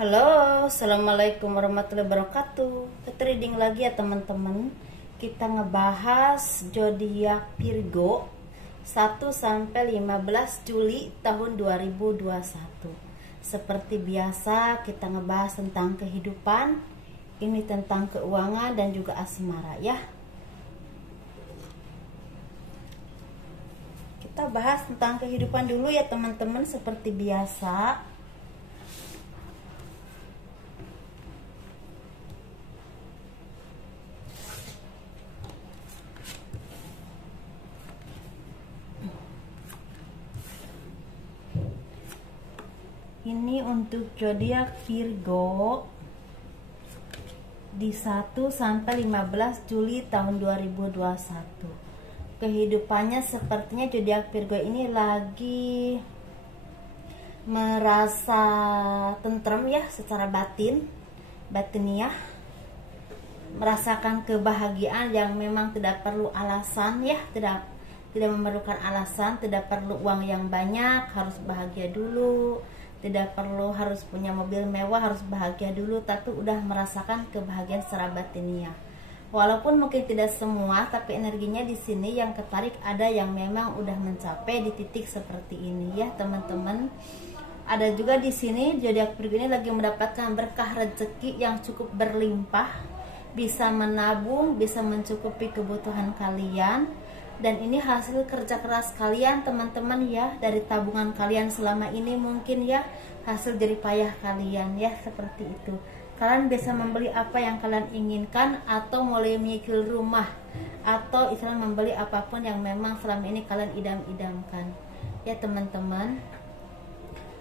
Halo, assalamualaikum warahmatullahi wabarakatuh. Kita reading lagi ya teman-teman. Kita ngebahas zodiak Virgo 1 sampai 15 Juli tahun 2021. Seperti biasa kita ngebahas tentang kehidupan, ini tentang keuangan dan juga asmara ya. Kita bahas tentang kehidupan dulu ya teman-teman, seperti biasa. Ini untuk zodiak Virgo di 1 sampai 15 Juli tahun 2021. Kehidupannya sepertinya zodiak Virgo ini lagi merasa tentrem ya secara batiniah, merasakan kebahagiaan yang memang tidak perlu alasan ya, tidak memerlukan alasan, tidak perlu uang yang banyak, harus bahagia dulu. Tidak perlu harus punya mobil mewah, harus bahagia dulu, tapi udah merasakan kebahagiaan secara batiniah. Walaupun mungkin tidak semua, tapi energinya di sini yang ketarik ada yang memang udah mencapai di titik seperti ini ya teman-teman. Ada juga di sini zodiak Virgo ini lagi mendapatkan berkah rezeki yang cukup berlimpah, bisa menabung, bisa mencukupi kebutuhan kalian. Dan ini hasil kerja keras kalian teman-teman ya, dari tabungan kalian selama ini mungkin ya, hasil jerih payah kalian ya, seperti itu. Kalian bisa membeli apa yang kalian inginkan, atau mulai menyicil rumah, atau istilah membeli apapun yang memang selama ini kalian idam-idamkan ya teman-teman.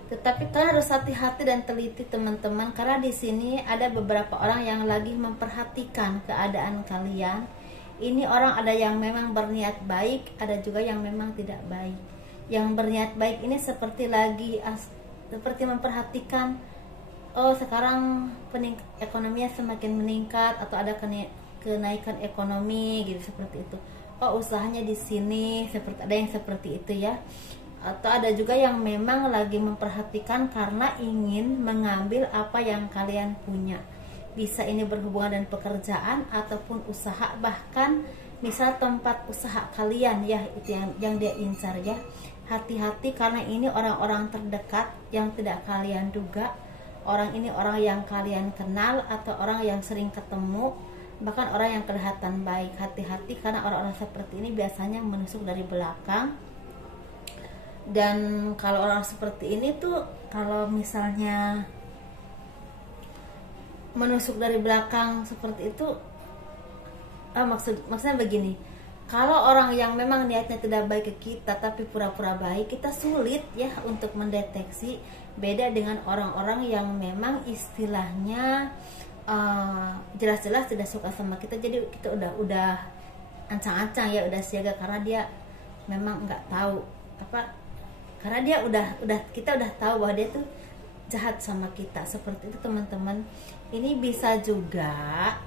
Tetapi kalian harus hati-hati dan teliti teman-teman, karena di sini ada beberapa orang yang lagi memperhatikan keadaan kalian. Ini orang ada yang memang berniat baik, ada juga yang memang tidak baik. Yang berniat baik ini seperti memperhatikan, oh sekarang ekonominya semakin meningkat, atau ada kenaikan ekonomi gitu, seperti itu. Oh usahanya di sini, seperti ada yang seperti itu ya. Atau ada juga yang memang lagi memperhatikan karena ingin mengambil apa yang kalian punya. Bisa ini berhubungan dengan pekerjaan ataupun usaha, bahkan misal tempat usaha kalian ya, itu yang dia incar ya. Hati-hati karena ini orang-orang terdekat yang tidak kalian duga. Orang ini orang yang kalian kenal atau orang yang sering ketemu, bahkan orang yang kelihatan baik. Hati-hati karena orang-orang seperti ini biasanya menusuk dari belakang. Dan kalau orang seperti ini tuh, kalau misalnya menusuk dari belakang seperti itu, maksudnya begini, kalau orang yang memang niatnya tidak baik ke kita tapi pura-pura baik, kita sulit ya untuk mendeteksi. Beda dengan orang-orang yang memang istilahnya jelas-jelas tidak suka sama kita, jadi kita udah ancang-ancang ya, udah siaga, karena dia memang nggak tahu apa, karena dia kita udah tahu bahwa dia tuh jahat sama kita, seperti itu teman-teman. Ini bisa juga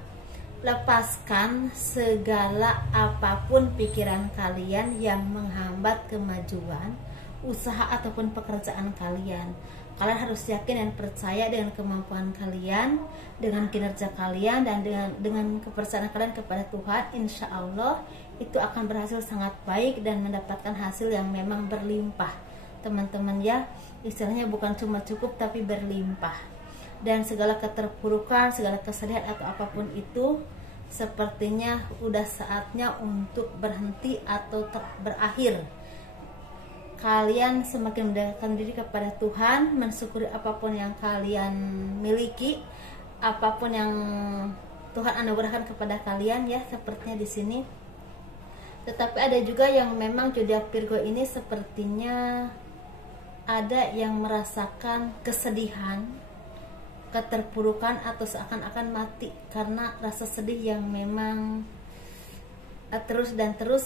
lepaskan segala apapun pikiran kalian yang menghambat kemajuan usaha ataupun pekerjaan kalian. Kalian harus yakin dan percaya dengan kemampuan kalian, dengan kinerja kalian, dan dengan kepercayaan kalian kepada Tuhan. Insya Allah itu akan berhasil sangat baik dan mendapatkan hasil yang memang berlimpah teman-teman ya. Istilahnya bukan cuma cukup tapi berlimpah. Dan segala keterpurukan, segala kesedihan atau apapun itu, sepertinya udah saatnya untuk berhenti atau berakhir. Kalian semakin mendekatkan diri kepada Tuhan, mensyukuri apapun yang kalian miliki, apapun yang Tuhan anugerahkan kepada kalian ya, sepertinya di sini. Tetapi ada juga yang memang zodiak Virgo ini sepertinya ada yang merasakan kesedihan, keterpurukan, atau seakan-akan mati karena rasa sedih yang memang terus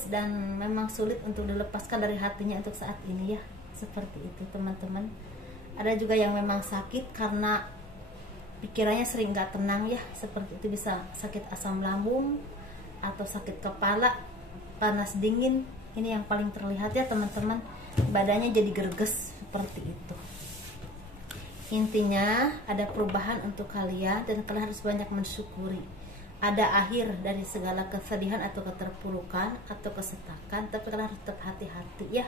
dan memang sulit untuk dilepaskan dari hatinya untuk saat ini ya, seperti itu teman-teman. Ada juga yang memang sakit karena pikirannya sering gak tenang ya, seperti itu. Bisa sakit asam lambung atau sakit kepala, panas dingin, ini yang paling terlihat ya teman-teman. Badannya jadi gerges seperti itu. Intinya ada perubahan untuk kalian dan kalian harus banyak mensyukuri. Ada akhir dari segala kesedihan atau keterpurukan atau kesetakan, tapi kalian harus tetap hati-hati ya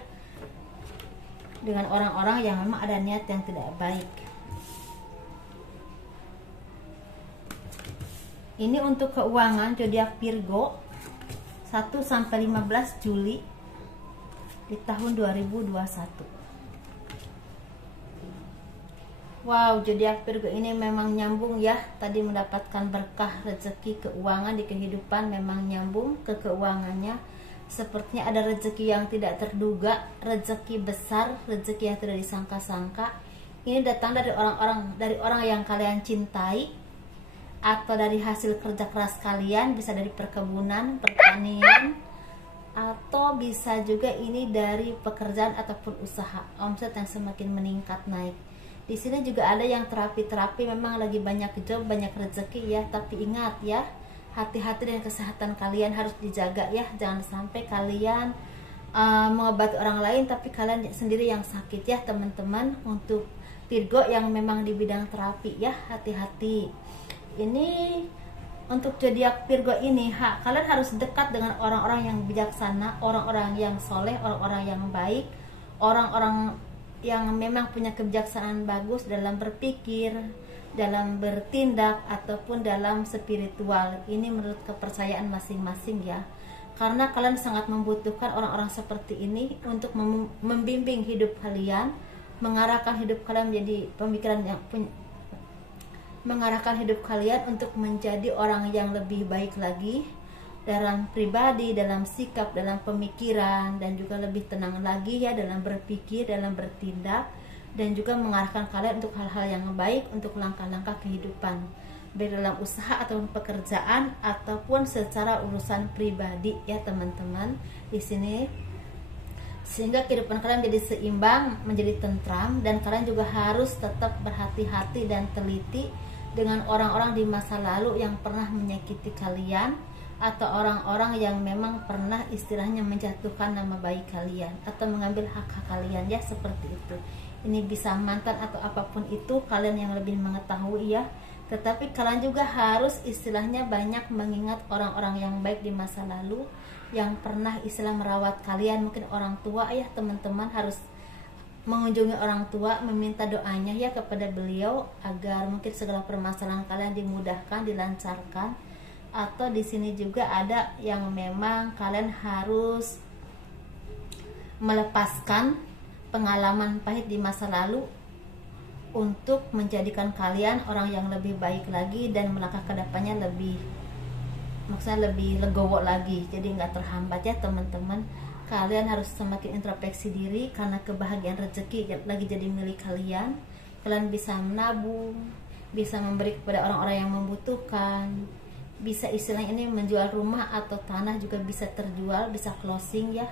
dengan orang-orang yang memang ada niat yang tidak baik. Ini untuk keuangan zodiak Virgo 1 sampai 15 Juli di tahun 2021. Wow, zodiak Virgo ini memang nyambung ya. Tadi mendapatkan berkah rezeki keuangan di kehidupan, memang nyambung ke keuangannya. Sepertinya ada rezeki yang tidak terduga, rezeki besar, rezeki yang tidak disangka-sangka. Ini datang dari orang yang kalian cintai, atau dari hasil kerja keras kalian, bisa dari perkebunan, pertanian, atau bisa juga ini dari pekerjaan ataupun usaha, omset yang semakin meningkat naik. Di sini juga ada yang terapi, memang lagi banyak job, banyak rezeki ya, tapi ingat ya, hati-hati dengan kesehatan kalian harus dijaga ya, jangan sampai kalian mengobati orang lain tapi kalian sendiri yang sakit ya teman-teman. Untuk Virgo yang memang di bidang terapi ya, hati-hati. Ini untuk zodiak Virgo ini, kalian harus dekat dengan orang-orang yang bijaksana, orang-orang yang soleh, orang-orang yang baik, orang-orang yang memang punya kebijaksanaan bagus dalam berpikir, dalam bertindak, ataupun dalam spiritual. Ini menurut kepercayaan masing-masing ya, karena kalian sangat membutuhkan orang-orang seperti ini untuk membimbing hidup kalian, mengarahkan hidup kalian menjadi pemikiran yang mengarahkan hidup kalian untuk menjadi orang yang lebih baik lagi dalam pribadi, dalam sikap, dalam pemikiran, dan juga lebih tenang lagi ya dalam berpikir, dalam bertindak, dan juga mengarahkan kalian untuk hal-hal yang baik, untuk langkah-langkah kehidupan, baik dalam usaha ataupun pekerjaan ataupun secara urusan pribadi ya teman-teman di sini. Sehingga kehidupan kalian menjadi seimbang, menjadi tentram, dan kalian juga harus tetap berhati-hati dan teliti dengan orang-orang di masa lalu yang pernah menyakiti kalian, atau orang-orang yang memang pernah istilahnya menjatuhkan nama baik kalian atau mengambil hak-hak kalian ya, seperti itu. Ini bisa mantan atau apapun itu, kalian yang lebih mengetahui ya. Tetapi kalian juga harus istilahnya banyak mengingat orang-orang yang baik di masa lalu yang pernah istilah merawat kalian, mungkin orang tua ya teman-teman. Harus mengunjungi orang tua, meminta doanya ya kepada beliau agar mungkin segala permasalahan kalian dimudahkan, dilancarkan. Atau di sini juga ada yang memang kalian harus melepaskan pengalaman pahit di masa lalu untuk menjadikan kalian orang yang lebih baik lagi dan melangkah ke depannya lebih, maksudnya lebih legowo lagi, jadi nggak terhambat ya teman-teman. Kalian harus semakin introspeksi diri karena kebahagiaan rezeki lagi jadi milik kalian. Kalian bisa menabung, bisa memberi kepada orang-orang yang membutuhkan, bisa istilahnya ini menjual rumah atau tanah juga bisa terjual, bisa closing ya.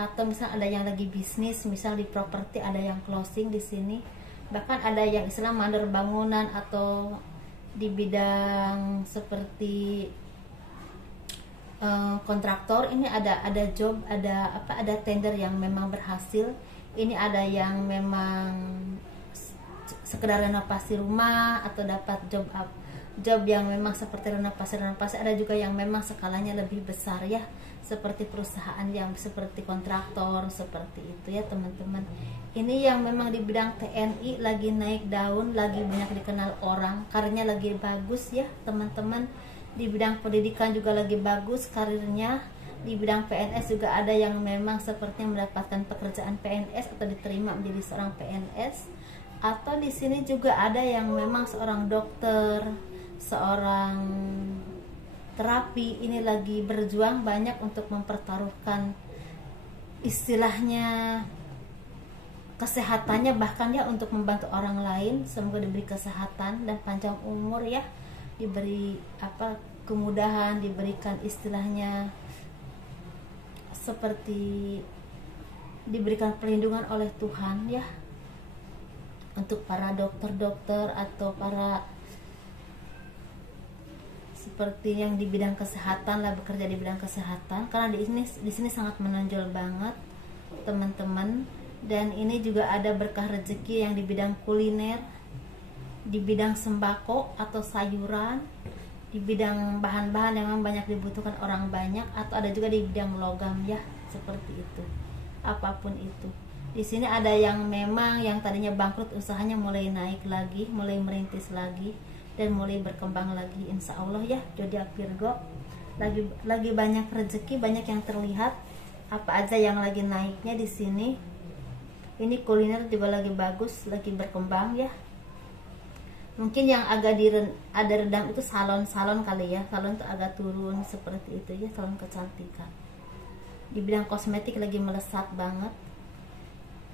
Atau misal ada yang lagi bisnis, misal di properti ada yang closing di sini. Bahkan ada yang istilah mandor bangunan atau di bidang seperti kontraktor. Ini ada job, ada tender yang memang berhasil. Ini ada yang memang sekedar renovasi rumah atau dapat job yang memang seperti renovasi. Ada juga yang memang skalanya lebih besar ya, seperti perusahaan yang seperti kontraktor, seperti itu ya teman-teman. Ini yang memang di bidang TNI lagi naik daun, lagi banyak dikenal orang, karirnya lagi bagus ya teman-teman. Di bidang pendidikan juga lagi bagus karirnya. Di bidang PNS juga ada yang memang sepertinya mendapatkan pekerjaan PNS atau diterima menjadi seorang PNS. Atau di sini juga ada yang memang seorang dokter, seorang terapi, ini lagi berjuang banyak untuk mempertaruhkan istilahnya kesehatannya, bahkan ya untuk membantu orang lain. Semoga diberi kesehatan dan panjang umur ya, diberi kemudahan, diberikan istilahnya seperti diberikan perlindungan oleh Tuhan ya, untuk para dokter-dokter atau para seperti yang di bidang kesehatan lah, bekerja di bidang kesehatan, karena di sini sangat menonjol banget teman-teman. Dan ini juga ada berkah rezeki yang di bidang kuliner, di bidang sembako atau sayuran, di bidang bahan-bahan yang memang banyak dibutuhkan orang banyak, atau ada juga di bidang logam ya, seperti itu. Apapun itu. Di sini ada yang memang yang tadinya bangkrut usahanya mulai naik lagi, mulai merintis lagi dan mulai berkembang lagi, insya Allah ya. Zodiak Virgo lagi banyak rezeki, banyak yang terlihat. Apa aja yang lagi naiknya di sini. Ini kuliner juga lagi bagus, lagi berkembang ya. Mungkin yang agak ada redam itu salon kali ya. Salon tuh agak turun seperti itu ya, salon kecantikan. Di bidang kosmetik lagi melesat banget.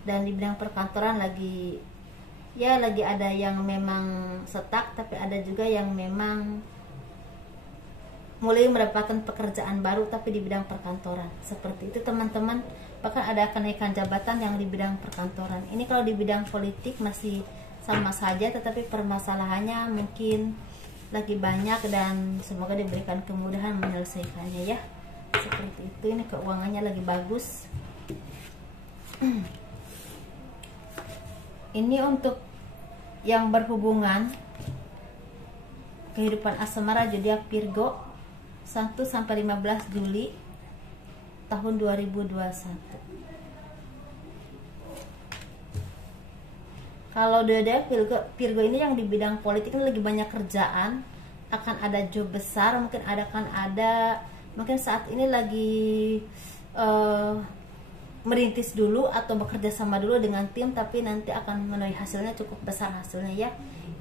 Dan di bidang perkantoran lagi ada yang memang stuck, tapi ada juga yang memang mulai mendapatkan pekerjaan baru tapi di bidang perkantoran. Seperti itu teman-teman. Bahkan ada kenaikan jabatan yang di bidang perkantoran. Ini kalau di bidang politik masih sama saja, tetapi permasalahannya mungkin lagi banyak dan semoga diberikan kemudahan menyelesaikannya ya. Seperti itu. Ini keuangannya lagi bagus. Ini untuk yang berhubungan kehidupan asmara zodiak Virgo 1 sampai 15 Juli tahun 2021. Kalau zodiak Virgo ini yang di bidang politik ini lagi banyak kerjaan, akan ada job besar, mungkin saat ini lagi merintis dulu atau bekerja sama dulu dengan tim, tapi nanti akan menuai hasilnya cukup besar hasilnya ya.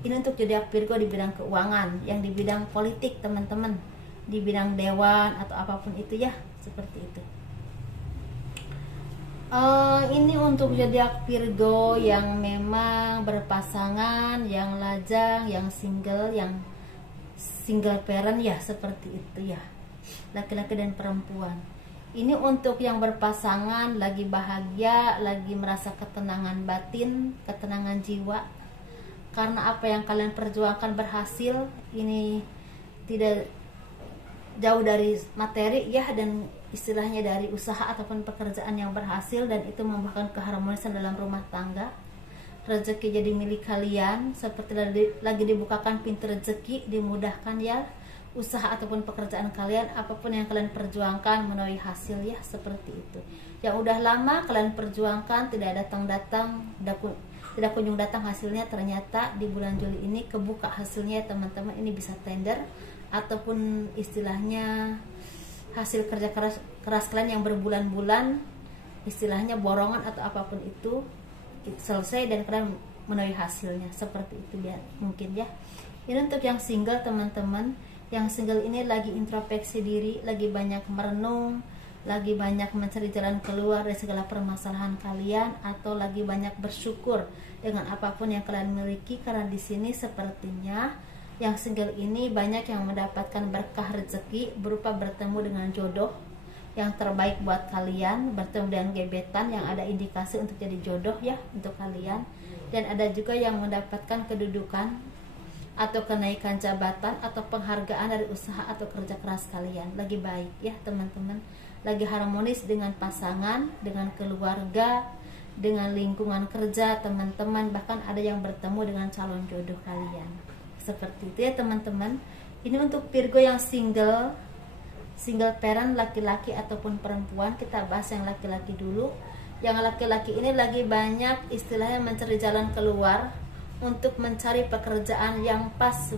Ini untuk zodiak Virgo di bidang keuangan. Yang di bidang politik teman-teman, di bidang dewan atau apapun itu ya, seperti itu. Ini untuk zodiak Virgo yang memang berpasangan, yang lajang, yang single parent ya, seperti itu ya, laki-laki dan perempuan. Ini untuk yang berpasangan, lagi bahagia, lagi merasa ketenangan batin, ketenangan jiwa. Karena apa yang kalian perjuangkan berhasil. Ini tidak jauh dari materi ya, dan istilahnya dari usaha ataupun pekerjaan yang berhasil, dan itu membuahkan keharmonisan dalam rumah tangga. Rezeki jadi milik kalian, seperti lagi dibukakan pintu rezeki, dimudahkan ya. Usaha ataupun pekerjaan kalian, apapun yang kalian perjuangkan menuai hasil ya, seperti itu. Yang udah lama kalian perjuangkan tidak datang-datang, tidak kunjung datang hasilnya, ternyata di bulan Juli ini kebuka hasilnya teman-teman. Ini bisa tender ataupun istilahnya hasil kerja keras kalian yang berbulan-bulan, istilahnya borongan atau apapun itu selesai dan kalian menuai hasilnya, seperti itu ya mungkin ya. Ini untuk yang single teman-teman. Yang single ini lagi introspeksi diri, lagi banyak merenung, lagi banyak mencari jalan keluar dari segala permasalahan kalian, atau lagi banyak bersyukur dengan apapun yang kalian miliki. Karena di sini sepertinya yang single ini banyak yang mendapatkan berkah rezeki berupa bertemu dengan jodoh yang terbaik buat kalian, bertemu dengan gebetan yang ada indikasi untuk jadi jodoh ya untuk kalian. Dan ada juga yang mendapatkan kedudukan atau kenaikan jabatan atau penghargaan dari usaha atau kerja keras kalian. Lagi baik ya teman-teman, lagi harmonis dengan pasangan, dengan keluarga, dengan lingkungan kerja teman-teman. Bahkan ada yang bertemu dengan calon jodoh kalian, seperti itu ya teman-teman. Ini untuk Virgo yang single parent, laki-laki ataupun perempuan. Kita bahas yang laki-laki dulu. Yang laki-laki ini lagi banyak istilahnya mencari jalan keluar untuk mencari pekerjaan yang pas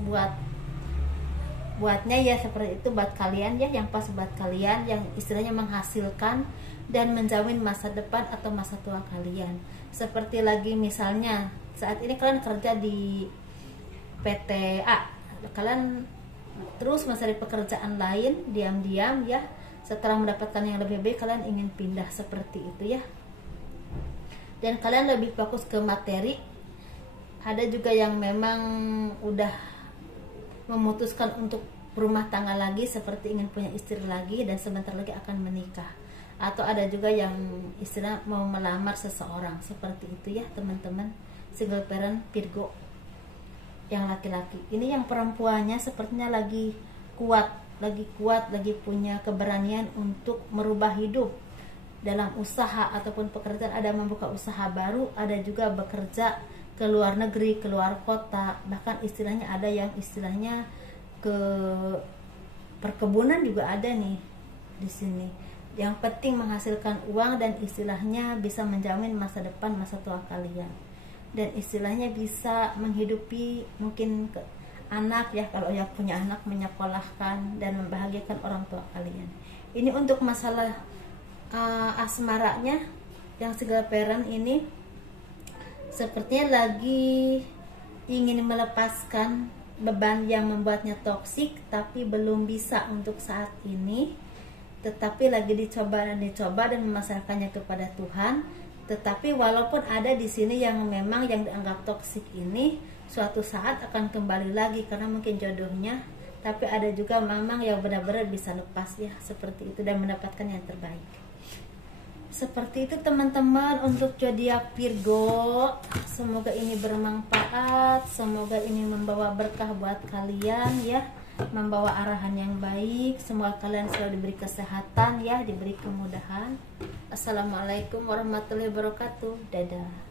buatnya ya, seperti itu buat kalian ya, yang pas buat kalian, yang istilahnya menghasilkan dan menjamin masa depan atau masa tua kalian. Seperti lagi misalnya saat ini kalian kerja di PT A, kalian terus mencari pekerjaan lain diam-diam ya, setelah mendapatkan yang lebih baik kalian ingin pindah, seperti itu ya. Dan kalian lebih fokus ke materi. Ada juga yang memang udah memutuskan untuk berumah tangga lagi, seperti ingin punya istri lagi dan sebentar lagi akan menikah. Atau ada juga yang istilah mau melamar seseorang, seperti itu ya teman-teman. Single parent Virgo yang laki-laki. Ini yang perempuannya sepertinya lagi kuat, lagi punya keberanian untuk merubah hidup dalam usaha ataupun pekerjaan. Ada membuka usaha baru, ada juga bekerja ke luar negeri, ke luar kota, bahkan istilahnya ada yang istilahnya ke perkebunan juga ada nih di sini. Yang penting menghasilkan uang dan istilahnya bisa menjamin masa depan, masa tua kalian, dan istilahnya bisa menghidupi mungkin anak ya, kalau yang punya anak, menyekolahkan dan membahagiakan orang tua kalian. Ini untuk masalah asmaranya yang segala peran ini sepertinya lagi ingin melepaskan beban yang membuatnya toksik, tapi belum bisa untuk saat ini, tetapi lagi dicoba dan memasrahkannya kepada Tuhan. Tetapi walaupun ada di sini yang memang yang dianggap toksik ini suatu saat akan kembali lagi karena mungkin jodohnya, tapi ada juga memang yang benar-benar bisa lepas ya, seperti itu, dan mendapatkan yang terbaik. Seperti itu teman-teman untuk zodiak Virgo. Semoga ini bermanfaat, semoga ini membawa berkah buat kalian ya, membawa arahan yang baik. Semoga kalian selalu diberi kesehatan ya, diberi kemudahan. Assalamualaikum warahmatullahi wabarakatuh. Dadah.